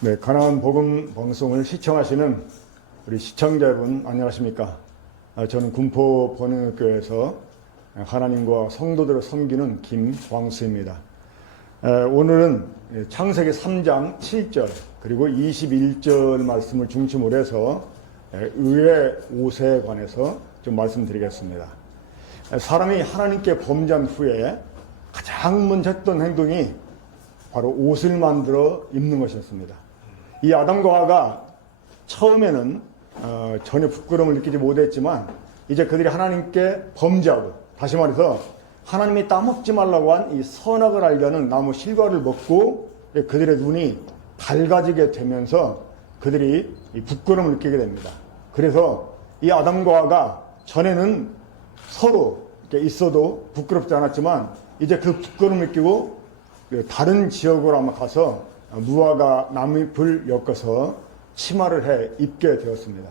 네, 가나안 복음 방송을 시청하시는 우리 시청자 여러분 안녕하십니까? 저는 군포 번영교회에서 하나님과 성도들을 섬기는 김광수입니다. 오늘은 창세기 3장 7절 그리고 21절 말씀을 중심으로 해서 의의 옷에 관해서 좀 말씀드리겠습니다. 사람이 하나님께 범죄한 후에 가장 먼저 했던 행동이 바로 옷을 만들어 입는 것이었습니다. 이 아담과 하와가 처음에는 전혀 부끄러움을 느끼지 못했지만 이제 그들이 하나님께 범죄하고, 다시 말해서 하나님이 따먹지 말라고 한 이 선악을 알게 하는 나무 실과를 먹고 그들의 눈이 밝아지게 되면서 그들이 이 부끄러움을 느끼게 됩니다. 그래서 이 아담과 하와가 전에는 서로 이렇게 있어도 부끄럽지 않았지만 이제 그 부끄러움을 느끼고 다른 지역으로 아마 가서 무화과 나무잎을 엮어서 치마를 해 입게 되었습니다.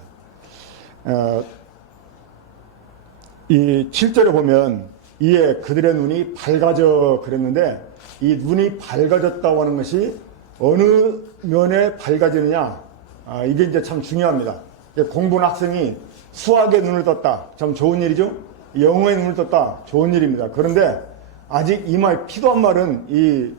이 7절에 보면 이에 그들의 눈이 밝아져 그랬는데, 이 눈이 밝아졌다고 하는 것이 어느 면에 밝아지느냐, 이게 이제 참 중요합니다. 공부하는 학생이 수학에 눈을 떴다, 참 좋은 일이죠. 영어에 눈을 떴다, 좋은 일입니다. 그런데 아직 이마에 피도 안 마른 이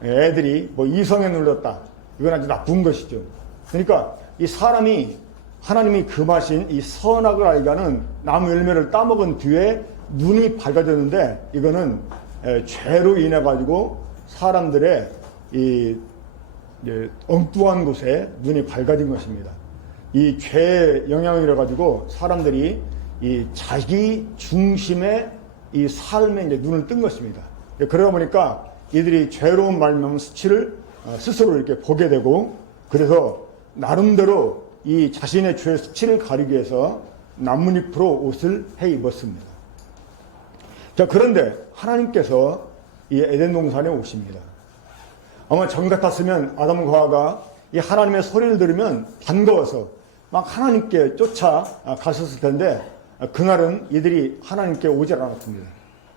애들이 뭐 이성에 눈을 떴다, 이건 아주 나쁜 것이죠. 그러니까 이 사람이 하나님이 금하신 이 선악을 알게 하는 나무 열매를 따먹은 뒤에 눈이 밝아졌는데, 이거는 죄로 인해 가지고 사람들의 이 엉뚱한 곳에 눈이 밝아진 것입니다. 이 죄의 영향이라 가지고 사람들이 이 자기 중심의 이 삶에 이제 눈을 뜬 것입니다. 그러다 보니까 이들이 죄로운 말미암은 수치를 스스로 이렇게 보게 되고, 그래서 나름대로 이 자신의 죄의 수치를 가리기 위해서 나뭇잎으로 옷을 해 입었습니다. 자, 그런데 하나님께서 이 에덴 동산에 오십니다. 아마 전 같았으면 아담과 하와가 이 하나님의 소리를 들으면 반가워서 막 하나님께 쫓아갔었을 텐데, 그날은 이들이 하나님께 오질 않았습니다.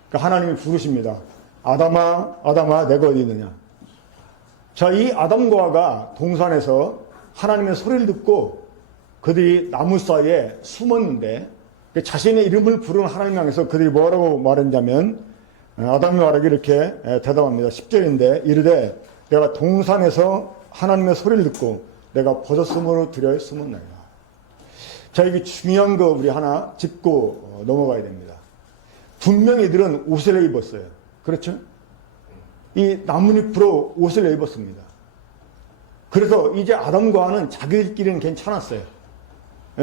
그러니까 하나님이 부르십니다. 아담아, 아담아, 내가 어디 있느냐. 자, 이 아담과 하와가 동산에서 하나님의 소리를 듣고 그들이 나무 사이에 숨었는데, 자신의 이름을 부르는 하나님 향해서 그들이 뭐라고 말했냐면, 아담이 말하기 이렇게 대답합니다. 10절인데 이르되 내가 동산에서 하나님의 소리를 듣고 내가 버섯으로 들여 숨었나이다. 자, 이게 중요한 거 우리 하나 짚고 넘어가야 됩니다. 분명히 이들은 옷을 입었어요. 그렇죠? 이 나뭇잎으로 옷을 입었습니다. 그래서 이제 아담과 하와는 자기들끼리는 괜찮았어요.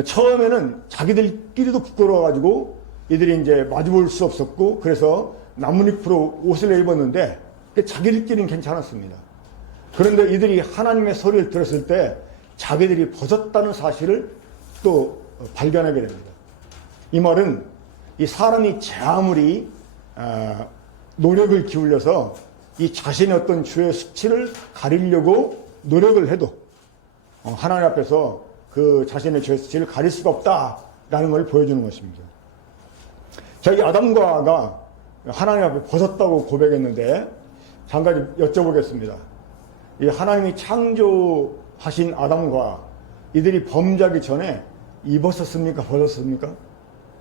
처음에는 자기들끼리도 부끄러워가지고 이들이 이제 마주볼 수 없었고, 그래서 나뭇잎으로 옷을 입었는데 자기들끼리는 괜찮았습니다. 그런데 이들이 하나님의 소리를 들었을 때 자기들이 벗었다는 사실을 또 발견하게 됩니다. 이 말은 이 사람이 아무리 노력을 기울여서 이 자신의 어떤 죄의 수치를 가리려고 노력을 해도 하나님 앞에서 그 자신의 죄의 수치를 가릴 수가 없다라는 걸 보여주는 것입니다. 자, 이 아담과 하와가 하나님 앞에 벗었다고 고백했는데, 한 가지 여쭤보겠습니다. 이 하나님이 창조하신 아담과 하와, 이들이 범죄하기 전에 입었었습니까? 벗었습니까?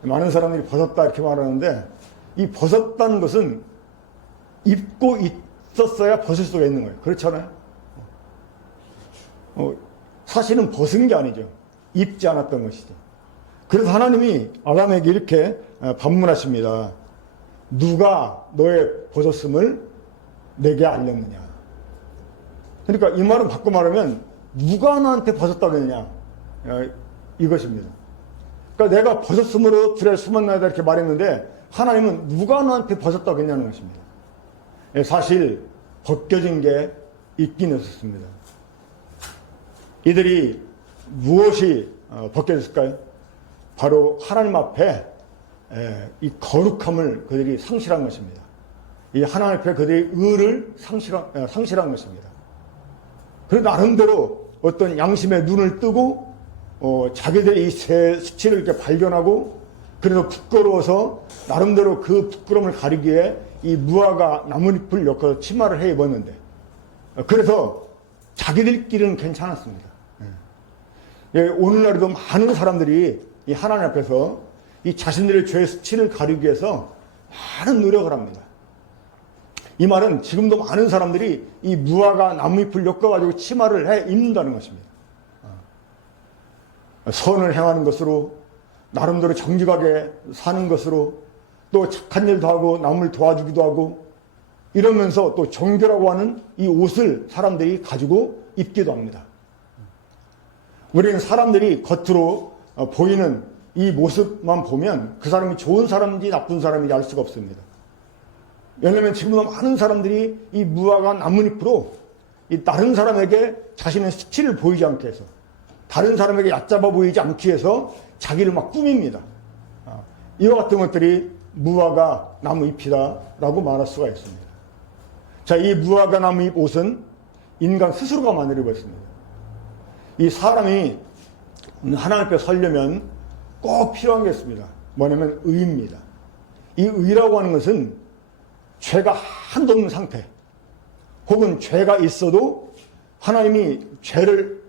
많은 사람들이 벗었다 이렇게 말하는데, 이 벗었다는 것은 입고 있었어야 벗을 수가 있는 거예요. 그렇잖아요? 사실은 벗은 게 아니죠. 입지 않았던 것이죠. 그래서 하나님이 아담에게 이렇게 반문하십니다. 누가 너의 벗었음을 내게 알렸느냐. 그러니까 이 말은 바꿔 말하면 누가 나한테 벗었다고 했느냐, 이것입니다. 그러니까 내가 벗었음으로 들에 숨었나이다 이렇게 말했는데, 하나님은 누가 나한테 벗었다고 했냐는 것입니다. 사실 벗겨진 게 있긴 있었습니다. 이들이 무엇이 벗겨졌을까요? 바로 하나님 앞에 이 거룩함을 그들이 상실한 것입니다. 이 하나님 앞에 그들의 의를 상실한 것입니다. 그래서 나름대로 어떤 양심의 눈을 뜨고 자기들의 이 수치를 이렇게 발견하고, 그래서 부끄러워서 나름대로 그 부끄러움을 가리기 위해 이 무화과 나뭇잎을 엮어서 치마를 해 입었는데, 그래서 자기들끼리는 괜찮았습니다. 예, 오늘날에도 많은 사람들이 이 하나님 앞에서 이 자신들의 죄의 수치를 가리기 위해서 많은 노력을 합니다. 이 말은 지금도 많은 사람들이 이 무화과 나무잎을 엮어가지고 치마를 해 입는다는 것입니다. 선을 행하는 것으로, 나름대로 정직하게 사는 것으로, 또 착한 일도 하고 남을 도와주기도 하고, 이러면서 또 정교라고 하는 이 옷을 사람들이 가지고 입기도 합니다. 우리는 사람들이 겉으로 보이는 이 모습만 보면 그 사람이 좋은 사람인지 나쁜 사람인지 알 수가 없습니다. 왜냐하면 지금도 많은 사람들이 이 무화과 나뭇잎으로 이 다른 사람에게 자신의 수치를 보이지 않게 해서, 다른 사람에게 얕잡아 보이지 않게 해서 자기를 막 꾸밉니다. 이와 같은 것들이 무화과 나무잎이다라고 말할 수가 있습니다. 자, 이 무화과 나무잎 옷은 인간 스스로가 만들고 있습니다. 이 사람이 하나님 앞에 서려면 꼭 필요한 게 있습니다. 뭐냐면 의입니다. 이 의라고 하는 것은 죄가 한도 없는 상태, 혹은 죄가 있어도 하나님이 죄를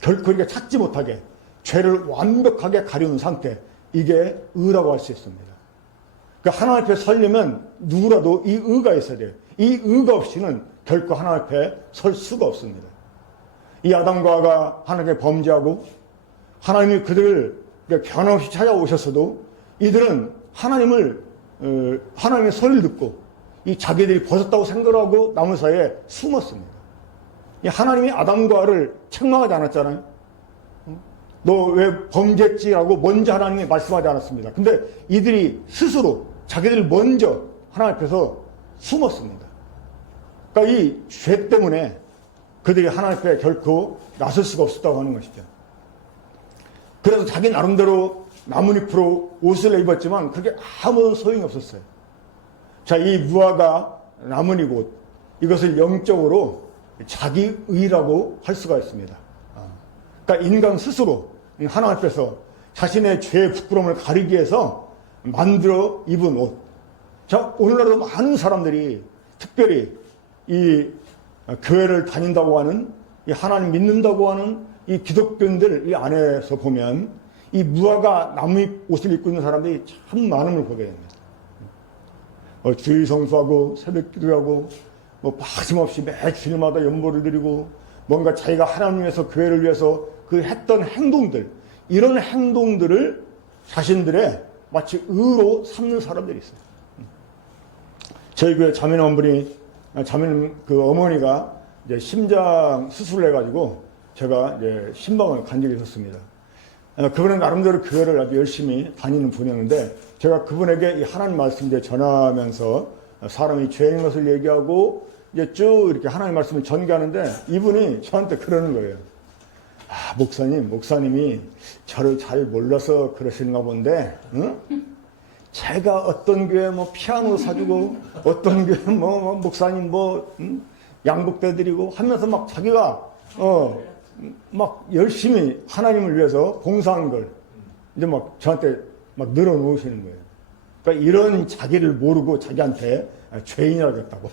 결코 이렇게 찾지 못하게 죄를 완벽하게 가리는 상태, 이게 의라고 할 수 있습니다. 그러니까 하나님 앞에 서려면 누구라도 이 의가 있어야 돼요. 이 의가 없이는 결코 하나님 앞에 설 수가 없습니다. 이 아담과 하와가 하나님께 범죄하고 하나님이 그들을 변함없이 찾아오셨어도 이들은 하나님의 소리를 듣고 이 자기들이 벗었다고 생각하고 나무 사이에 숨었습니다. 이 하나님이 아담과 하와를 책망하지 않았잖아요. 너 왜 범죄했지라고 먼저 하나님이 말씀하지 않았습니다. 근데 이들이 스스로 자기들 먼저 하나님 앞에서 숨었습니다. 그러니까 이 죄 때문에 그들이 하나님 앞에 결코 나설 수가 없었다고 하는 것이죠. 그래서 자기 나름대로 나뭇잎으로 옷을 입었지만 그게 아무런 소용이 없었어요. 자, 이 무화과 나뭇잎 옷, 이것을 영적으로 자기의라고 할 수가 있습니다. 그러니까 인간 스스로 하나님 앞에서 자신의 죄의 부끄러움을 가리기 위해서 만들어 입은 옷. 자, 오늘날도 많은 사람들이 특별히 이 교회를 다닌다고 하는, 이 하나님 믿는다고 하는 이 기독교인들 이 안에서 보면 이 무화과 나무잎 옷을 입고 있는 사람들이 참 많음을 보게 됩니다. 주일 성수하고 새벽 기도하고 빠짐없이 매 주일마다 연보를 드리고 뭔가 자기가 하나님 위해서 교회를 위해서 그 했던 행동들, 이런 행동들을 자신들의 마치 의로 삼는 사람들이 있어요. 저희 교회 자매님 한 분이, 자매님 그 어머니가 이제 심장 수술을 해가지고 제가 이제 신방을 간 적이 있었습니다. 그분은 나름대로 교회를 아주 열심히 다니는 분이었는데 제가 그분에게 이 하나님 말씀 이제 전하면서 사람이 죄인 것을 얘기하고 이제 쭉 이렇게 하나님 말씀을 전개하는데 이분이 저한테 그러는 거예요. 목사님이 저를 잘 몰라서 그러시는가 본데, 응? 제가 어떤 교회 피아노 사주고, 어떤 교회 목사님 양복대 드리고 하면서 막 자기가, 막 열심히 하나님을 위해서 봉사하는 걸 이제 막 저한테 막 늘어놓으시는 거예요. 그러니까 이런 자기를 모르고 자기한테 죄인이라고 했다고.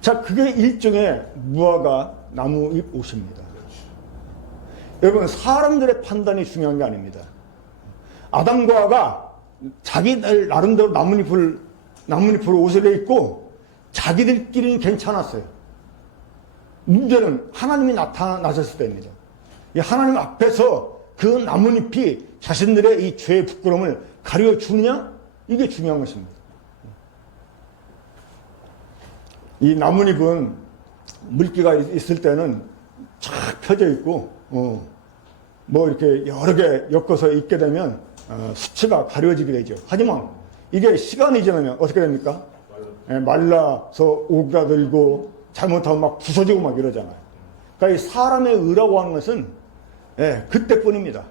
자, 그게 일종의 무화과 나무잎 옷입니다. 여러분, 사람들의 판단이 중요한 게 아닙니다. 아담과 하와가 자기들 나름대로 나뭇잎으로 옷을 입고 자기들끼리는 괜찮았어요. 문제는 하나님이 나타나셨을 때입니다. 이 하나님 앞에서 그 나뭇잎이 자신들의 이 죄의 부끄러움을 가려주느냐? 이게 중요한 것입니다. 이 나뭇잎은 물기가 있을 때는 쫙 펴져 있고, 이렇게 여러 개 엮어서 입게 되면 수치가 가려지게 되죠. 하지만 이게 시간이 지나면 어떻게 됩니까? 말라서 오그라들고 잘못하면 막 부서지고 막 이러잖아요. 그러니까 이 사람의 의라고 하는 것은 그때뿐입니다.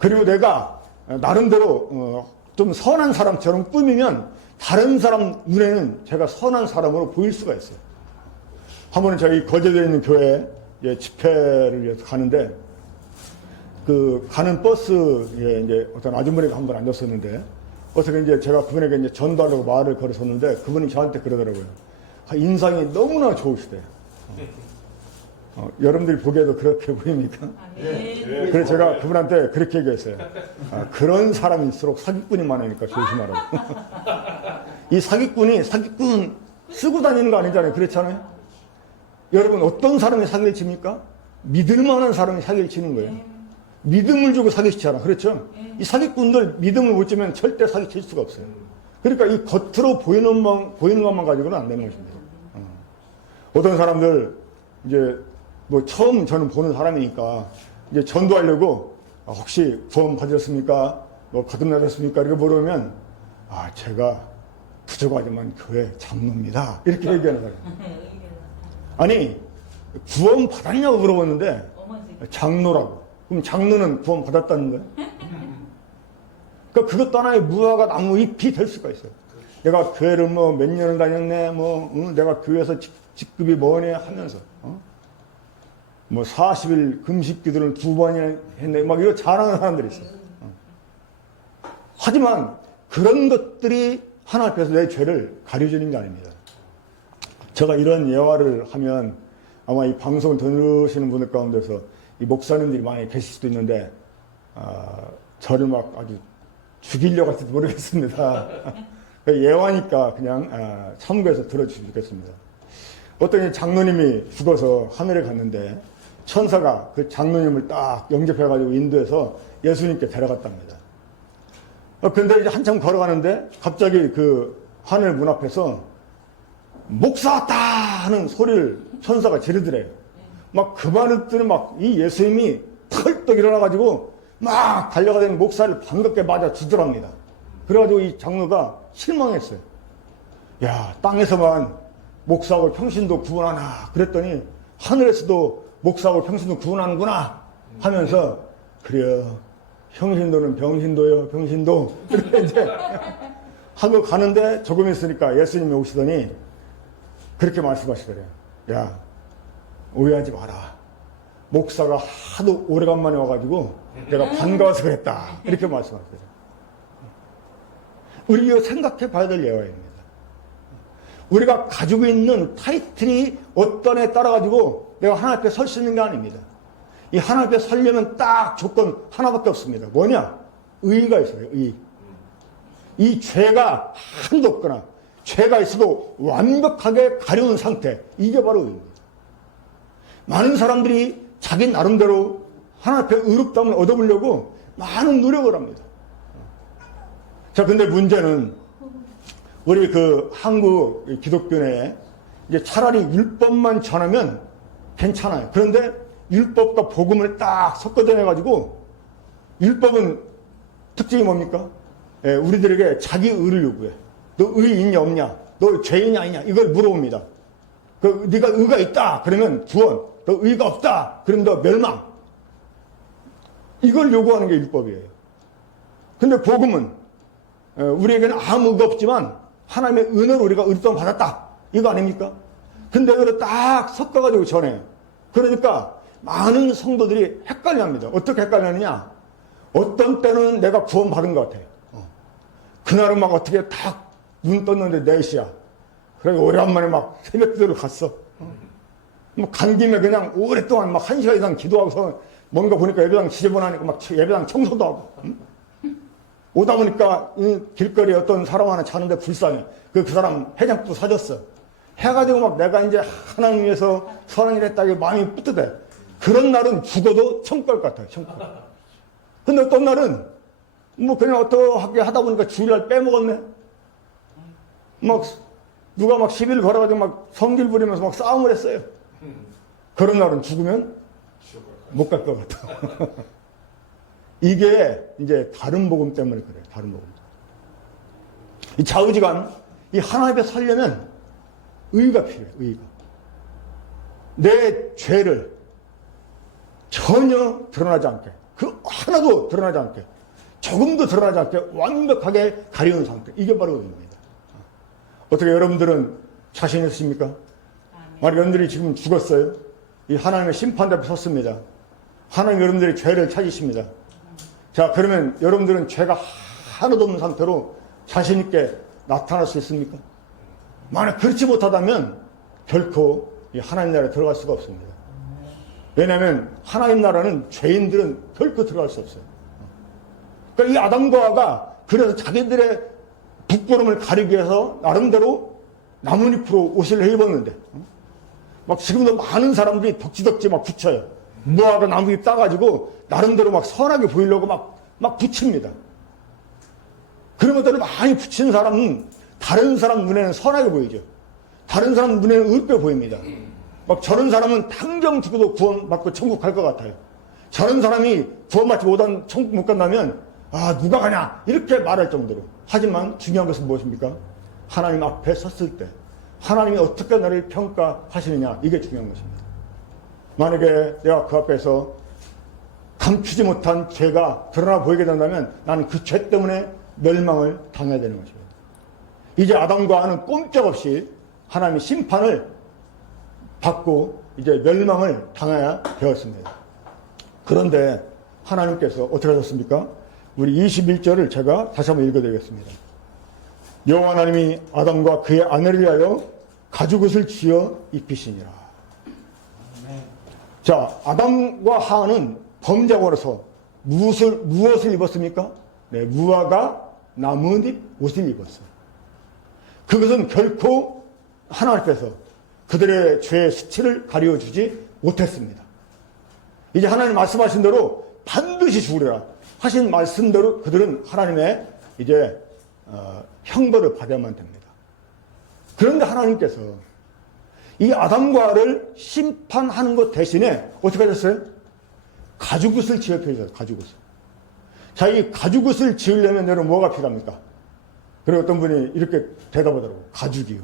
그리고 내가 나름대로 좀 선한 사람처럼 꾸미면 다른 사람 눈에는 제가 선한 사람으로 보일 수가 있어요. 한 번은 저희 거제도에 있는 교회에 집회를 위해서 가는데 가는 버스에 이제 어떤 아주머니가 한 번 앉았었는데 어떻게 이제 제가 그분에게 이제 전달하고 말을 걸었었는데 그분이 저한테 그러더라고요. 인상이 너무나 좋으시대요. 여러분들이 보기에도 그렇게 보입니까? 네. 그래서 제가 그분한테 그렇게 얘기했어요. 그런 사람일수록 사기꾼이 많으니까 조심하라고. 이 사기꾼 쓰고 다니는 거 아니잖아요. 그렇잖아요. 여러분 어떤 사람이 사기를 칩니까? 믿을 만한 사람이 사기를 치는 거예요. 믿음을 주고 사기치잖아. 그렇죠? 이 사기꾼들 믿음을 못 주면 절대 사기칠 수가 없어요. 그러니까 이 겉으로 보이는 것만 가지고는 안 되는 것입니다. 어떤 사람들 이제 뭐 처음 저는 보는 사람이니까 이제 전도하려고 혹시 구원 받으셨습니까? 뭐 거듭나셨습니까? 이렇게 물으면 제가 부족하지만 교회 장로입니다. 이렇게 얘기하는 거예요. 아니 구원 받았냐고 물어봤는데 장로라고. 그럼 장로는 구원 받았다는 거예요? 그러니까 그것도 하나의 무화과 나무 잎이 될 수가 있어요. 내가 교회를 뭐 몇 년을 다녔네, 내가 교회에서 직급이 뭐네 하면서, 뭐 40일 금식 기도를 2번이나 했네, 막 이런 자랑하는 사람들이 있어요. 하지만 그런 것들이 하나님 앞에서 내 죄를 가려주는 게 아닙니다. 제가 이런 예화를 하면 아마 이 방송을 들으시는 분들 가운데서 이 목사님들이 많이 계실 수도 있는데, 저를 막 아주 죽이려고 할지도 모르겠습니다. 예화니까 그냥 참고해서 들어주시면 좋겠습니다. 어떤 장로님이 죽어서 하늘에 갔는데 천사가 그 장로님을 딱 영접해가지고 인도해서 예수님께 데려갔답니다. 근데 이제 한참 걸어가는데 갑자기 그 하늘 문 앞에서 목사 왔다 하는 소리를 천사가 지르더래요. 막 그 말을 듣는 막 이 예수님이 털떡 일어나가지고 막 달려가던 목사를 반갑게 맞아 주더랍니다. 그래가지고 이 장로가 실망했어요. 야, 땅에서만 목사하고 평신도 구원하나 그랬더니 하늘에서도 목사하고 평신도 구원하는구나 하면서 그래요. 평신도는 병신도요, 병신도. 이렇게 이제 하고 가는데 조금 있으니까 예수님이 오시더니 그렇게 말씀하시더래요. 야, 오해하지 마라. 목사가 하도 오래간만에 와가지고 내가 반가워서 그랬다. 이렇게 말씀하셨어요. 우리가 생각해 봐야 될 예화입니다. 우리가 가지고 있는 타이틀이 어떤 애 따라가지고 내가 하나님 앞에 설 수 있는 게 아닙니다. 이 하나님 앞에 서려면 딱 조건 하나밖에 없습니다. 뭐냐? 의의가 있어요. 의의. 이 죄가 한도 없거나 죄가 있어도 완벽하게 가려운 상태. 이게 바로 의의입니다. 많은 사람들이 자기 나름대로 하나님 앞에 의롭다움을 얻어보려고 많은 노력을 합니다. 자, 근데 문제는 우리 그 한국 기독교 내에 이제 차라리 율법만 전하면 괜찮아요. 그런데 율법과 복음을 딱 섞어내가지고 율법은 특징이 뭡니까? 우리들에게 자기 의를 요구해. 너 의 있냐 없냐? 너 죄인이 아니냐? 이걸 물어봅니다. 네가 의가 있다. 그러면 구원. 너 의가 없다. 그러면 너 멸망. 이걸 요구하는 게 율법이에요. 근데 복음은 우리에게는 아무 의가 없지만 하나님의 은혜로 우리가 의롭다함을 받았다. 이거 아닙니까? 근데 이걸 딱 섞어가지고 전해요. 그러니까 많은 성도들이 헷갈려합니다. 어떻게 헷갈리느냐? 어떤 때는 내가 구원받은 것 같아요. 그날은 막 어떻게 딱 눈 떴는데 4시야. 그래 오랜만에 막 새벽기도를 갔어. 뭐 간 김에 그냥 오랫동안 막 1시간 이상 기도하고서 뭔가 보니까 예배당 지저분하니까 막 예배당 청소도 하고. 오다 보니까 길거리에 어떤 사람 하나 자는데 불쌍해. 그 사람 해장국 사줬어. 해가지고 막 내가 이제 하나님 위해서 선행을 했다. 이 마음이 뿌듯해. 그런 날은 죽어도 천국 갈 것 같아요. 천국. 근데 어떤 날은 뭐 그냥 어떠하게 하다 보니까 주일날 빼먹었네. 막 누가 막 시비를 걸어가지고 막 성질 부리면서 막 싸움을 했어요. 그런 날은 죽으면 못 갈 것 같아. 이게 이제 다른 복음 때문에 그래요. 다른 복음. 이 좌우지간 이 하나님 앞에 살려면 의의가 필요해요. 의의가. 내 죄를 전혀 드러나지 않게, 그 하나도 드러나지 않게, 조금도 드러나지 않게 완벽하게 가려운 상태. 이게 바로 의의입니다. 어떻게 여러분들은 자신 있으십니까? 만약 여러분들이 지금 죽었어요. 이 하나님의 심판 앞에 섰습니다. 하나님 여러분들의 죄를 찾으십니다. 자, 그러면 여러분들은 죄가 하나도 없는 상태로 자신있게 나타날 수 있습니까? 만약 그렇지 못하다면 결코 이 하나님 나라에 들어갈 수가 없습니다. 왜냐하면 하나님 나라는 죄인들은 결코 들어갈 수 없어요. 그러니까 이 아담과 하와가 그래서 자기들의 부끄러움을 가리기 위해서 나름대로 나뭇잎으로 옷을 입었는데 막 지금도 많은 사람들이 덕지덕지 막 붙여요. 무화과 나뭇잎 따가지고 나름대로 막 선하게 보이려고 막 붙입니다. 그런 것들을 많이 붙이는 사람은 다른 사람 눈에는 선하게 보이죠. 다른 사람 눈에는 의롭게 보입니다. 막 저런 사람은 당장 죽어도 구원받고 천국 갈 것 같아요. 저런 사람이 구원받지 못한 천국 못 간다면 아 누가 가냐 이렇게 말할 정도로. 하지만 중요한 것은 무엇입니까? 하나님 앞에 섰을 때 하나님이 어떻게 나를 평가하시느냐 이게 중요한 것입니다. 만약에 내가 그 앞에서 감추지 못한 죄가 드러나 보이게 된다면 나는 그 죄 때문에 멸망을 당해야 되는 것입니다. 이제 아담과 하와는 꼼짝없이 하나님의 심판을 받고 이제 멸망을 당해야 되었습니다. 그런데 하나님께서 어떻게 하셨습니까? 우리 21절을 제가 다시 한번 읽어드리겠습니다. 여호와 하나님이 아담과 그의 아내를 위하여 가죽옷을 지어 입히시니라. 자, 아담과 하와는 범죄자로서 무엇을 입었습니까? 네, 무화과 나뭇잎 옷을 입었어요. 그것은 결코 하나님께서 그들의 죄의 수치를 가려주지 못했습니다. 이제 하나님 말씀하신 대로 반드시 죽으리라 하신 말씀대로 그들은 하나님의 이제 형벌을 받아야만 됩니다. 그런데 하나님께서 이 아담과 하와를 심판하는 것 대신에 어떻게 하셨어요? 가죽옷을 지어 펴주셨어요. 가죽옷을. 자, 이 가죽옷을 지으려면 여러분 뭐가 필요합니까? 그리고 어떤 분이 이렇게 대답하더라고요. 가죽이요.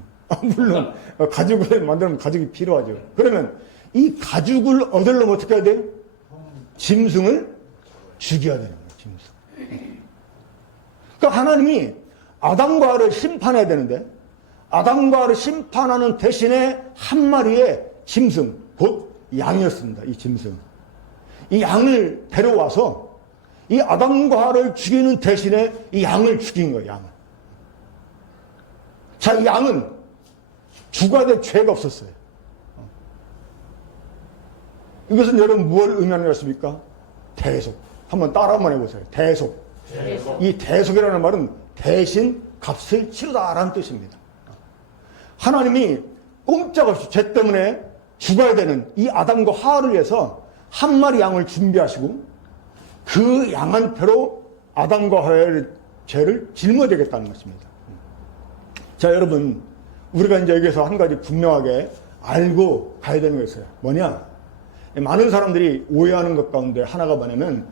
물론 가죽을 만들면 가죽이 필요하죠. 그러면 이 가죽을 얻으려면 어떻게 해야 돼요? 짐승을 죽여야 되는 거예요. 짐승. 그러니까 하나님이 아담과 하와를 심판해야 되는데 아담과 하와를 심판하는 대신에 한 마리의 짐승, 곧 양이었습니다. 이 짐승. 이 양을 데려와서 이 아담과 하와를 죽이는 대신에 이 양을 죽인 거예요. 양을. 자, 이 양은 죽어야 될 죄가 없었어요. 이것은 여러분 무엇을 의미하는 것입니까? 대속. 한번 따라 한번 해보세요. 대속. 이 대속이라는 말은 대신 값을 치르다라는 뜻입니다. 하나님이 꼼짝없이 죄 때문에 죽어야 되는 이 아담과 하와를 위해서 한 마리 양을 준비하시고 그 양한테로 아담과 하와의 죄를 짊어지겠다는 것입니다. 자, 여러분, 우리가 이제 여기서 한 가지 분명하게 알고 가야 되는 게 있어요. 뭐냐? 많은 사람들이 오해하는 것 가운데 하나가 뭐냐면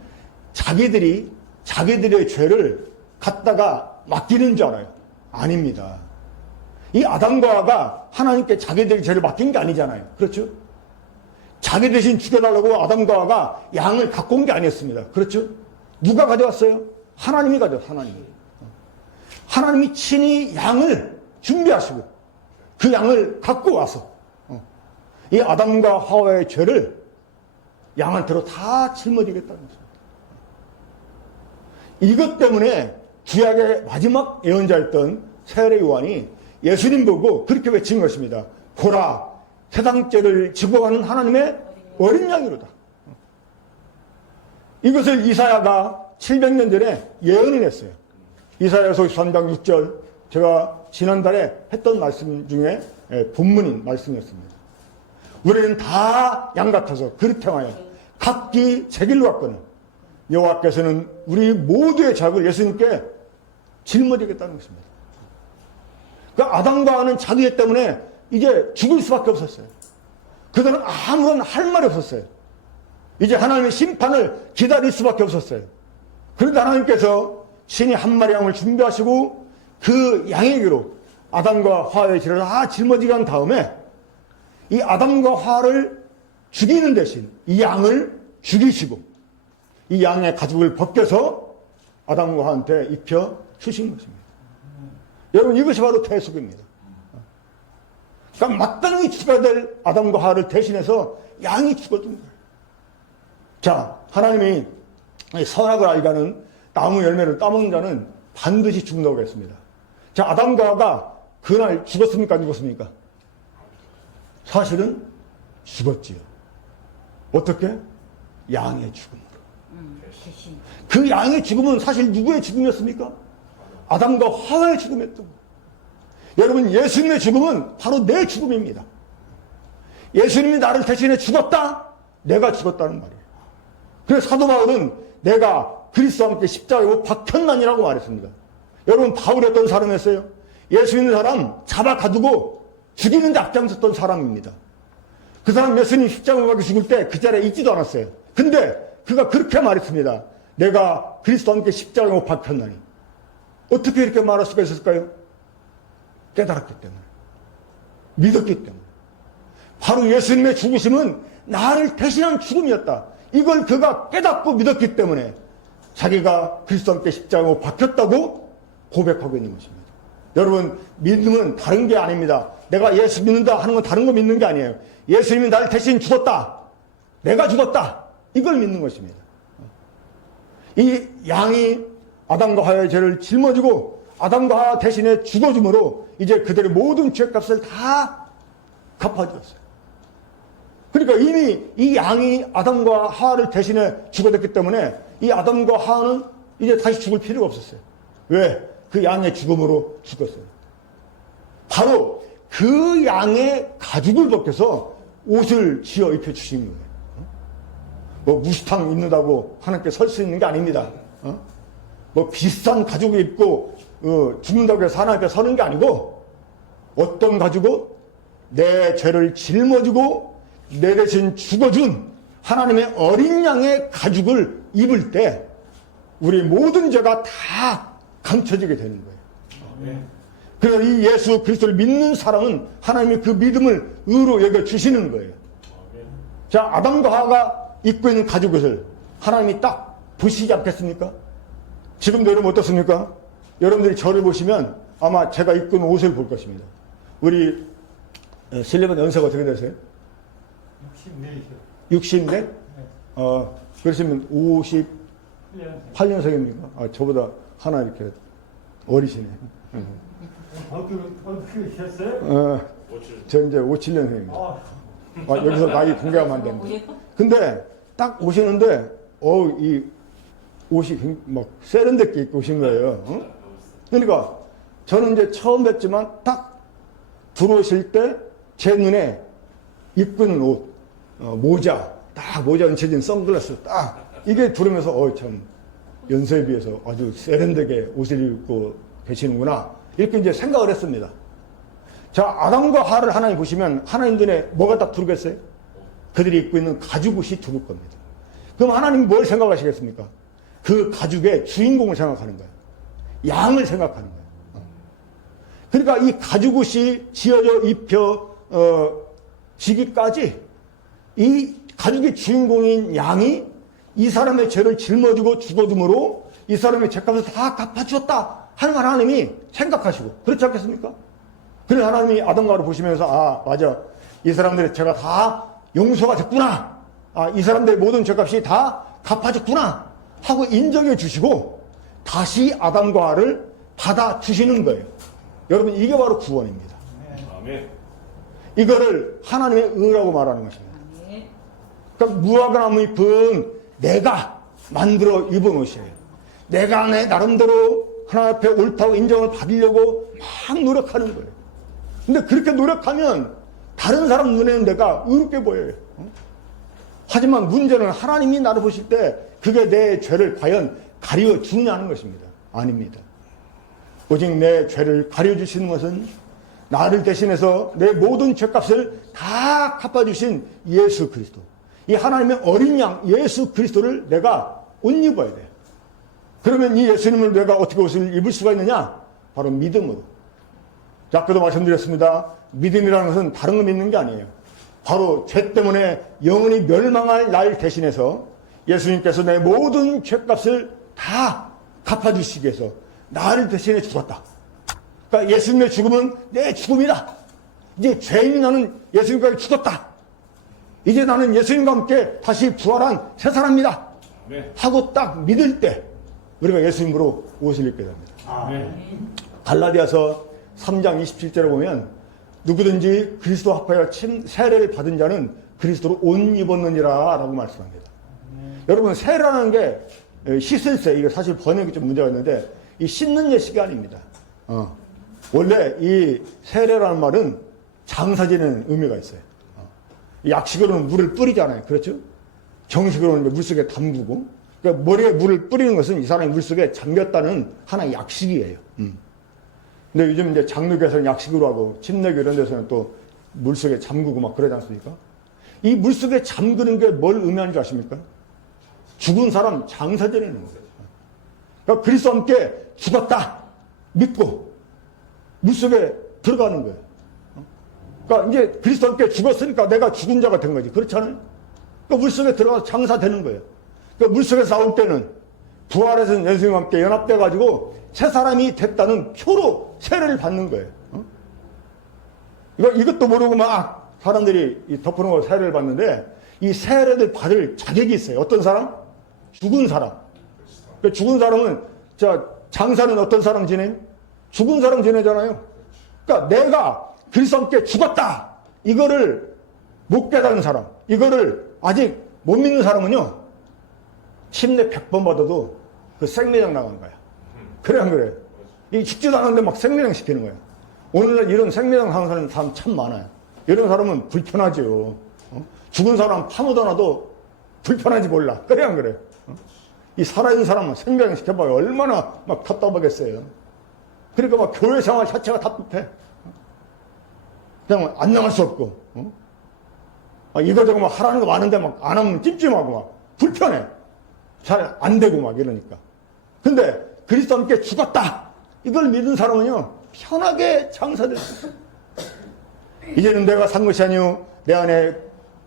자기들의 죄를 갖다가 맡기는 줄 알아요. 아닙니다. 이 아담과 하와가 하나님께 자기들의 죄를 맡긴 게 아니잖아요. 그렇죠? 자기 대신 죽여달라고 아담과 하와가 양을 갖고 온 게 아니었습니다. 그렇죠? 누가 가져왔어요? 하나님이 가져왔어요. 하나님이. 하나님이 친히 양을 준비하시고 그 양을 갖고 와서 이 아담과 하와의 죄를 양한테로 다 짊어지겠다는 것입니다. 이것 때문에 구약의 마지막 예언자였던 세례 요한이 예수님 보고 그렇게 외친 것입니다. 보라, 세상 죄를 지고 가는 하나님의 어린 양이로다. 이것을 이사야가 700년 전에 예언을 했어요. 이사야서 3장 6절, 제가 지난달에 했던 말씀 중에 본문인 말씀이었습니다. 우리는 다 양 같아서 그릇 행하여 각기 제 길로 갔거늘 여호와께서는 우리 모두의 죄악을 예수님께 짊어지겠다는 것입니다. 그러니까 아담과 하와는 자기 죄 때문에 이제 죽을 수밖에 없었어요. 그들은 아무런 할 말이 없었어요. 이제 하나님의 심판을 기다릴 수밖에 없었어요. 그런데 하나님께서 신이 한 마리 양을 준비하시고 그 양에게로 아담과 하와의 죄를 다 짊어지게 한 다음에 이 아담과 하와를 죽이는 대신 이 양을 죽이시고 이 양의 가죽을 벗겨서 아담과 하와한테 입혀 주신 것입니다. 여러분, 이것이 바로 대속입니다. 그러니까 마땅히 죽어야 될 아담과 하와를 대신해서 양이 죽어준 거예요. 자, 하나님이 선악을 알가는 나무 열매를 따먹는 자는 반드시 죽는다고 했습니다. 자, 아담과 하와가 그날 죽었습니까? 안 죽었습니까? 사실은 죽었지요. 어떻게? 양의 죽음으로. 대신. 그 양의 죽음은 사실 누구의 죽음이었습니까? 아담과 하와의 죽음이었던 거예요. 여러분, 예수님의 죽음은 바로 내 죽음입니다. 예수님이 나를 대신해 죽었다? 내가 죽었다는 말이에요. 그래서 사도 바울은 내가 그리스도와 함께 십자가에 못 박혔나니라고 말했습니다. 여러분, 바울이 어떤 사람이었어요? 예수 믿는 사람 잡아가두고 죽이는 데 앞장섰던 사람입니다. 그 사람 예수님 십자가에 못 박혀 죽을 때 그 자리에 있지도 않았어요. 근데 그가 그렇게 말했습니다. 내가 그리스도와 함께 십자가에 못 박혔나니. 어떻게 이렇게 말할 수가 있었을까요? 깨달았기 때문에. 믿었기 때문에. 바로 예수님의 죽으심은 나를 대신한 죽음이었다. 이걸 그가 깨닫고 믿었기 때문에 자기가 그리스도와 함께 십자가에 못 박혔다고 고백하고 있는 것입니다. 여러분, 믿음은 다른 게 아닙니다. 내가 예수 믿는다 하는 건 다른 거 믿는 게 아니에요. 예수님이 나를 대신 죽었다. 내가 죽었다. 이걸 믿는 것입니다. 이 양이 아담과 하와의 죄를 짊어지고 아담과 하와 대신에 죽어줌으로 이제 그들의 모든 죄값을 다 갚아주었어요. 그러니까 이미 이 양이 아담과 하와를 대신해 죽어졌기 때문에 이 아담과 하와는 이제 다시 죽을 필요가 없었어요. 왜? 그 양의 죽음으로 죽었어요. 바로 그 양의 가죽을 벗겨서 옷을 지어 입혀주신 거예요. 뭐 무스탕 입는다고 하나님께 설 수 있는 게 아닙니다. 뭐 비싼 가죽을 입고 죽는다고 해서 하나님 앞에 서는 게 아니고 어떤 가죽은 내 죄를 짊어지고 내 대신 죽어준 하나님의 어린 양의 가죽을 입을 때 우리 모든 죄가 다 감춰지게 되는 거예요. 그래서 이 예수 그리스도를 믿는 사람은 하나님이 그 믿음을 의로 여겨주시는 거예요. 자, 아담과 하와가 입고 있는 가죽옷을 하나님이 딱 보시지 않겠습니까? 지금도 여러분 어떻습니까? 여러분들이 저를 보시면 아마 제가 입고 있는 옷을 볼 것입니다. 우리 실례만 연세가 어떻게 되세요? 64? 네. 그러시면 58년생입니까? 아, 저보다 하나 이렇게 어리시네. 어떻게 되셨어요? 저 이제 57년생입니다. 여기서 나이 공개하면 안 됩니다. 근데 딱 오시는데, 이 옷이 막 세련되게 입고 오신 거예요. 그러니까 저는 이제 처음 뵀지만 딱 들어오실 때 제 눈에 입고 있는 옷, 모자, 딱 모자 얹혀진 선글라스 딱 이게 들으면서 참 연세에 비해서 아주 세련되게 옷을 입고 계시는구나 이렇게 이제 생각을 했습니다. 자, 아담과 하와를 하나님 보시면 하나님 눈에 뭐가 딱 들어오겠어요? 그들이 입고 있는 가죽옷이 들어올 겁니다. 그럼 하나님 뭘 생각하시겠습니까? 그 가죽의 주인공을 생각하는 거예요. 양을 생각하는 거예요. 그러니까 이 가죽옷이 지어져 지기까지 이 가죽의 주인공인 양이 이 사람의 죄를 짊어지고 죽어줌으로 이 사람의 죄값을 다 갚아주었다 하는 하나님이 생각하시고 그렇지 않겠습니까? 그래서 하나님이 아담과 하와를 보시면서 맞아, 이 사람들의 죄가 다 용서가 됐구나, 이 사람들의 모든 죄값이 다 갚아줬구나 하고 인정해 주시고 다시 아담과 하와를 받아주시는 거예요. 여러분, 이게 바로 구원입니다. 아멘. 이거를 하나님의 의라고 말하는 것입니다. 그러니까 무화과나무 잎은 내가 만들어 입은 옷이에요. 내가 내 나름대로 하나님 앞에 옳다고 인정을 받으려고 막 노력하는 거예요. 근데 그렇게 노력하면 다른 사람 눈에는 내가 의롭게 보여요. 하지만 문제는 하나님이 나를 보실 때 그게 내 죄를 과연 가려주느냐는 것입니다. 아닙니다. 오직 내 죄를 가려주시는 것은 나를 대신해서 내 모든 죄값을 다 갚아주신 예수 그리스도, 이 하나님의 어린 양 예수 그리스도를 내가 옷 입어야 돼요. 그러면 이 예수님을 내가 어떻게 옷을 입을 수가 있느냐? 바로 믿음으로. 자, 아까도 말씀드렸습니다. 믿음이라는 것은 다른 거 믿는 게 아니에요. 바로 죄 때문에 영원히 멸망할 날 대신해서 예수님께서 내 모든 죄값을 다 갚아주시기 위해서 나를 대신해 죽었다. 그러니까 예수님의 죽음은 내 죽음이다. 이제 죄인이 나는 예수님과 죽었다. 이제 나는 예수님과 함께 다시 부활한 새 사람이다. 하고 딱 믿을 때 우리가 예수님으로 옷을 입게 됩니다. 아멘. 갈라디아서 3장 27절에 보면 누구든지 그리스도 합하여 세례를 받은 자는 그리스도로 옷 입었느니라 라고 말씀합니다. 여러분, 세례라는 게 씻을세, 이게 사실 번역이 좀 문제가 있는데 이 씻는 예식이 아닙니다. 원래 이 세례라는 말은 장사지는 의미가 있어요. 약식으로는 물을 뿌리잖아요. 그렇죠? 정식으로는 물속에 담그고, 그러니까 머리에 물을 뿌리는 것은 이 사람이 물속에 잠겼다는 하나의 약식이에요. 근데 요즘 이제 장로교에서는 약식으로 하고 침례교 이런 데서는 또 물속에 잠그고 막 그러지 않습니까? 이 물속에 잠그는 게 뭘 의미하는 줄 아십니까? 죽은 사람 장사 지내는 거예요. 그러니까 그리스도와 함께 죽었다 믿고 물속에 들어가는 거예요. 그러니까 이제 그리스도와 함께 죽었으니까 내가 죽은 자가 된 거지. 그렇잖아요? 그러니까 물속에 들어가서 장사되는 거예요. 그러니까 물속에서 나올 때는 부활해서 예수님과 함께 연합돼가지고 새 사람이 됐다는 표로 세례를 받는 거예요. 이것도 모르고 막 사람들이 덮어놓은 거 세례를 받는데 이 세례를 받을 자격이 있어요. 어떤 사람? 죽은 사람. 그러니까 죽은 사람은 장사는 어떤 사람 지내요? 죽은 사람 지내잖아요. 그러니까 내가 그리스도와 함께 죽었다. 이거를 못 깨달은 사람, 이거를 아직 못 믿는 사람은요, 침례 100번 받아도 그 생매장 나가는 거야. 그래, 안 그래? 이 죽지도 않았는데 막 생매장 시키는 거야. 오늘날 이런 생매장 하는 사람 참 많아요. 이런 사람은 불편하죠. 죽은 사람 파묻어 놔도 불편한지 몰라. 그래, 안 그래? 이 살아있는 사람은 생매장 시켜봐요. 얼마나 막 답답하겠어요. 그러니까 막 교회 생활 자체가 답답해. 그냥 안 나갈 수 없고, 이거저거 막 하라는 거 많은데 막 안 하면 찜찜하고 막 불편해. 잘 안 되고 막 이러니까. 근데 그리스도와 함께 죽었다. 이걸 믿은 사람은요, 편하게 장사될 수 있어요. 이제는 내가 산 것이 아니요 내 안에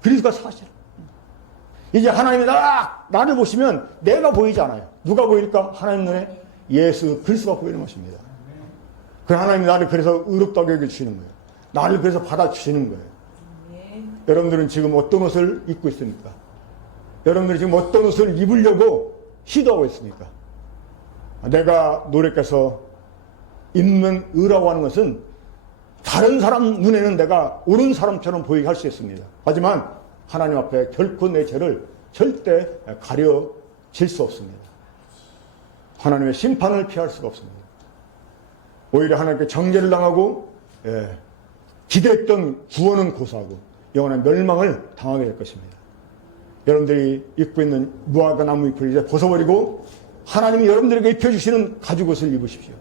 그리스도가 사시라. 이제 하나님이 나를 보시면 내가 보이지 않아요. 누가 보일까? 하나님 눈에 예수 그리스도가 보이는 것입니다. 그 하나님이 나를 그래서 의롭다고 여겨주시는 거예요. 나를 그래서 받아주시는 거예요. 여러분들은 지금 어떤 옷을 입고 있습니까? 여러분들이 지금 어떤 옷을 입으려고 시도하고 있습니까? 내가 노력해서 입는 의라고 하는 것은 다른 사람 눈에는 내가 옳은 사람처럼 보이게 할 수 있습니다. 하지만 하나님 앞에 결코 내 죄를 절대 가려질 수 없습니다. 하나님의 심판을 피할 수가 없습니다. 오히려 하나님께 정죄를 당하고 기대했던 구원은 고사하고 영원한 멸망을 당하게 될 것입니다. 여러분들이 입고 있는 무화과 나무 잎을 이제 벗어버리고 하나님이 여러분들에게 입혀주시는 가죽옷을 입으십시오.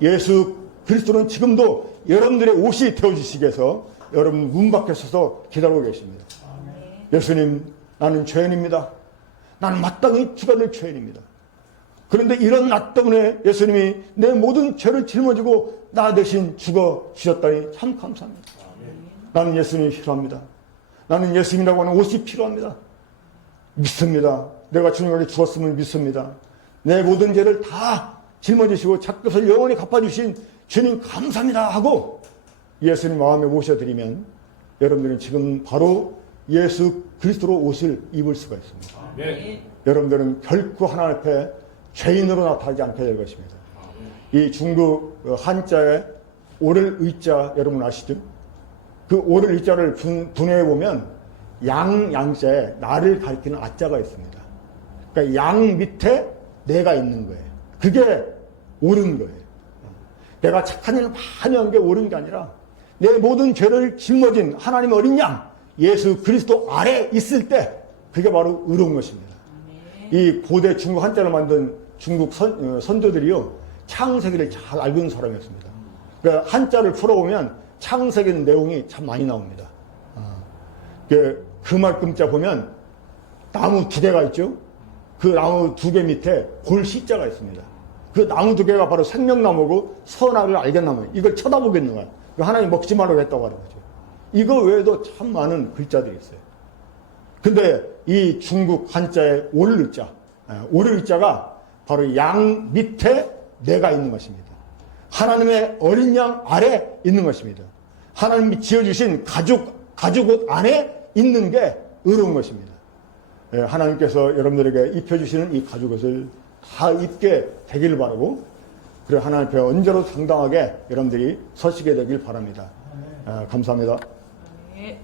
예수 그리스도는 지금도 여러분들의 옷이 되어주시기 위해서 여러분 문 밖에 서서 기다리고 계십니다. 예수님, 나는 죄인입니다. 나는 마땅히 죽어야 될 죄인입니다. 그런데 이런 나 때문에 예수님이 내 모든 죄를 짊어지고 나 대신 죽어 주셨다니 참 감사합니다. 나는 예수님이 필요합니다. 나는 예수님이라고 하는 옷이 필요합니다. 믿습니다. 내가 주님에게 죽었음을 믿습니다. 내 모든 죄를 다 짊어지시고 작것을 영원히 갚아주신 주님 감사합니다 하고 예수님 마음에 모셔드리면 여러분들은 지금 바로 예수 그리스도로 옷을 입을 수가 있습니다. 여러분들은 결코 하나님 앞에 죄인으로 나타나지 않게 될 것입니다. 이 중국 한자에 오를 의자 여러분 아시죠? 그 오를 의자를 분해해 보면 양자에 나를 가리키는 아자가 있습니다. 그러니까 양 밑에 내가 있는 거예요. 그게 옳은 거예요. 내가 착한 일을 많이 한 게 옳은 게 아니라 내 모든 죄를 짊어진 하나님 어린 양 예수 그리스도 아래 있을 때 그게 바로 의로운 것입니다. 이 고대 중국 한자를 만든 중국 선조들이요 창세기를 잘 알고 있는 사람이었습니다. 그러니까 한자를 풀어보면 창세기 내용이 참 많이 나옵니다. 그 말금자 보면 나무 두 개가 있죠. 그 나무 두 개 밑에 골시자가 있습니다. 그 나무 두 개가 바로 생명나무고 선악을 알겠나무. 이걸 쳐다보겠는 거야. 하나님 먹지 말라고 했다고 하는 거죠. 이거 외에도 참 많은 글자들이 있어요. 근데 이 중국 한자의 올의자, 올의자가 바로 양 밑에 내가 있는 것입니다. 하나님의 어린 양 아래 있는 것입니다. 하나님이 지어주신 가죽옷 안에 있는 게 의로운 것입니다. 하나님께서 여러분들에게 입혀주시는 이 가죽옷을 다 입게 되기를 바라고 그리고 하나님 앞에 언제로 당당하게 여러분들이 서시게 되길 바랍니다. 감사합니다. 네.